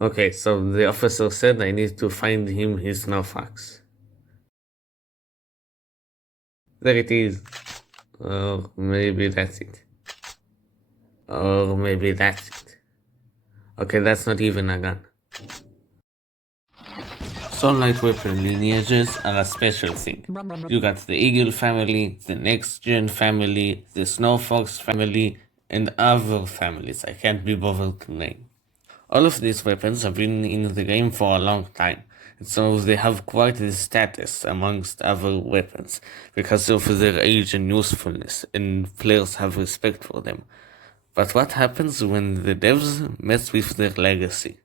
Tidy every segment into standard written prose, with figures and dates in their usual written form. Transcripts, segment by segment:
Okay, so the officer said I need to find him his snowfox. There it is. Or maybe that's it. Or maybe that's it. Okay, that's not even a gun. Sunlight weapon lineages are a special thing. You got the Eagle family, the Next Gen family, the Snow Fox family, and other families I can't be bothered to name. All of these weapons have been in the game for a long time, so they have quite a status amongst other weapons because of their age and usefulness, and players have respect for them. But what happens when the devs mess with their legacy?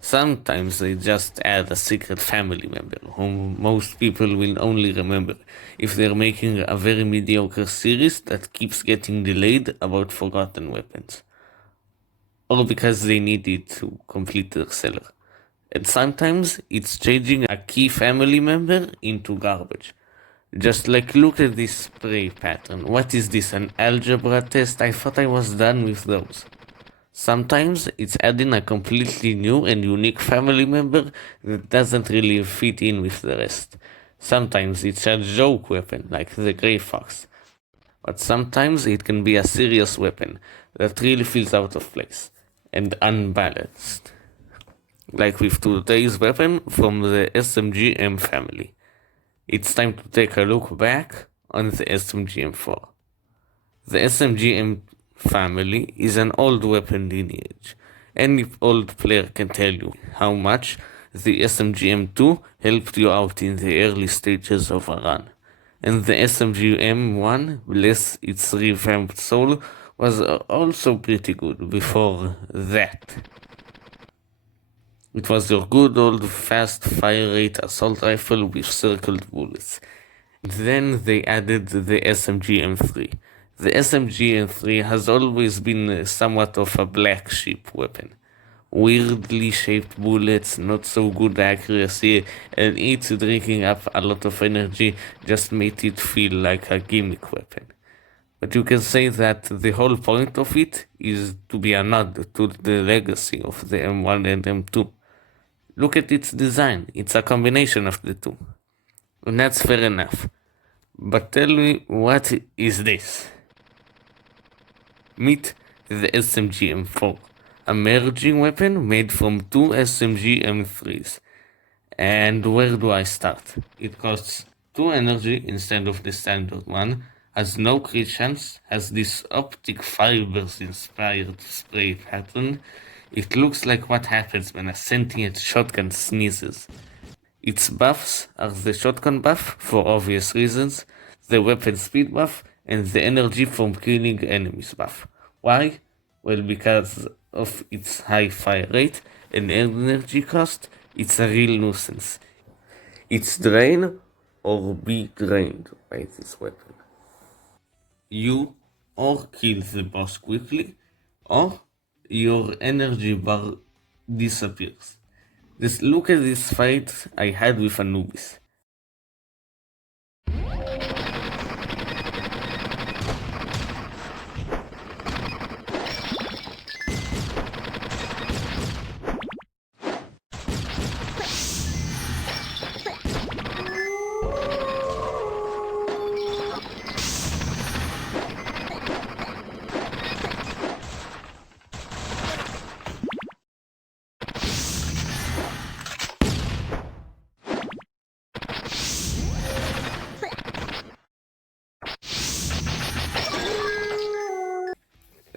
Sometimes they just add a secret family member, whom most people will only remember if they're making a very mediocre series that keeps getting delayed about forgotten weapons, or because they need it to complete their seller. And sometimes it's changing a key family member into garbage. Just like, look at this spray pattern. What is this, an algebra test? I thought I was done with those. Sometimes it's adding a completely new and unique family member that doesn't really fit in with the rest. Sometimes it's a joke weapon, like the Grey Fox. But sometimes it can be a serious weapon that really feels out of place and unbalanced. Like with today's weapon from the SMGM family. It's time to take a look back on the SMGM4. The SMGM family is an old weapon lineage. Any old player can tell you how much the SMGM2 helped you out in the early stages of a run. And the SMGM1, bless its revamped soul, was also pretty good before that. It was your good old fast fire rate assault rifle with circled bullets. Then they added the SMGM3. The SMGM3 has always been somewhat of a black sheep weapon. Weirdly shaped bullets, not so good accuracy, and it drinking up a lot of energy just made it feel like a gimmick weapon. But you can say that the whole point of it is to be a nod to the legacy of the M1 and M2. Look at its design, it's a combination of the two. And that's fair enough. But tell me, what is this? Meet the SMGM4, a merging weapon made from two SMGM3s. And where do I start? It costs 2 energy instead of the standard one, has no crit chance, has this optic fibers inspired spray pattern. It looks like what happens when a sentient shotgun sneezes. Its buffs are the shotgun buff, for obvious reasons, the weapon speed buff, and the energy from killing enemies buff. Why? Well, because of its high fire rate and energy cost, it's a real nuisance. It's drain or be drained by this weapon. You or kill the boss quickly, or your energy bar disappears. Just look at this fight I had with Anubis.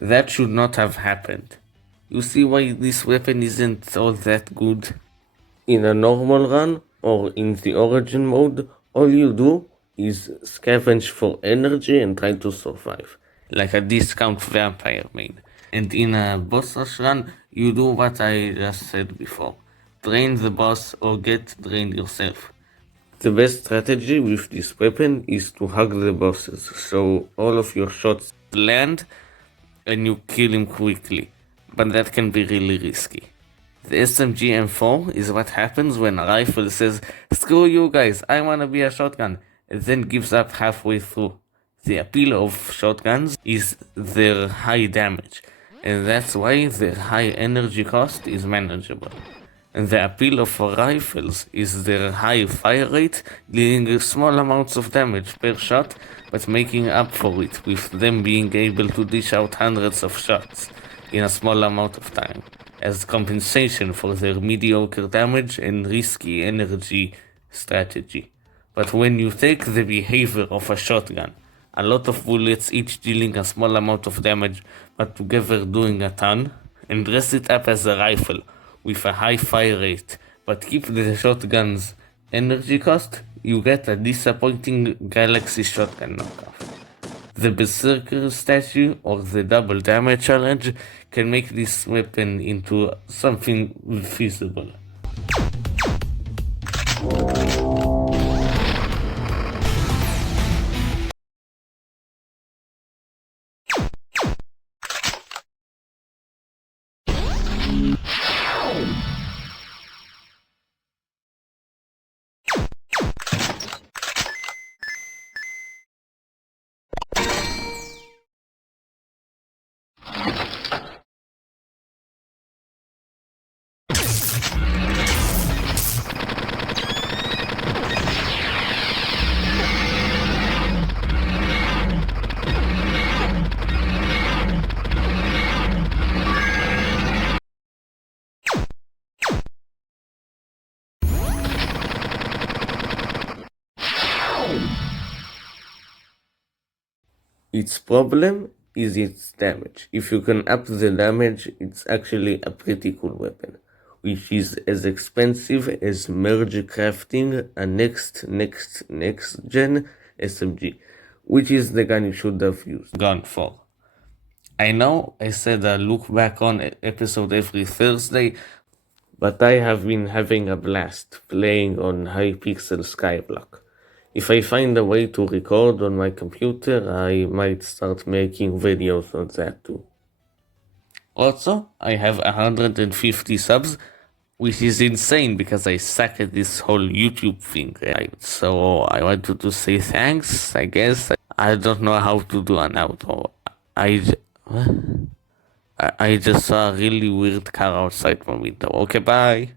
That should not have happened. You see why this weapon isn't all that good? In a normal run, or in the origin mode, all you do is scavenge for energy and try to survive, like a discount vampire main. And in a boss rush run, you do what I just said before. Drain the boss or get drained yourself. The best strategy with this weapon is to hug the bosses, so all of your shots land and you kill him quickly, but that can be really risky. The SMG M4 is what happens when a rifle says, "Screw you guys, I wanna be a shotgun," and then gives up halfway through. The appeal of shotguns is their high damage, and that's why the high energy cost is manageable. And the appeal of rifles is their high fire rate, dealing small amounts of damage per shot, but making up for it with them being able to dish out hundreds of shots in a small amount of time, as compensation for their mediocre damage and risky energy strategy. But when you take the behavior of a shotgun, a lot of bullets each dealing a small amount of damage but together doing a ton, and dress it up as a rifle with a high fire rate but keep the shotgun's energy cost, you get a disappointing Galaxy shotgun knockoff. The Berserker statue or the double damage challenge can make this weapon into something feasible. Its problem is its damage. If you can up the damage, it's actually a pretty cool weapon, which is as expensive as merge crafting a next gen SMG, which is the gun you should have gone for. I know I said I look back on episode every Thursday, but I have been having a blast playing on Hypixel Skyblock. If I find a way to record on my computer, I might start making videos on that too. Also, I have 150 subs, which is insane because I suck at this whole YouTube thing. So I wanted to say thanks, I guess. I don't know how to do an outro. I just saw a really weird car outside my window. Okay, bye.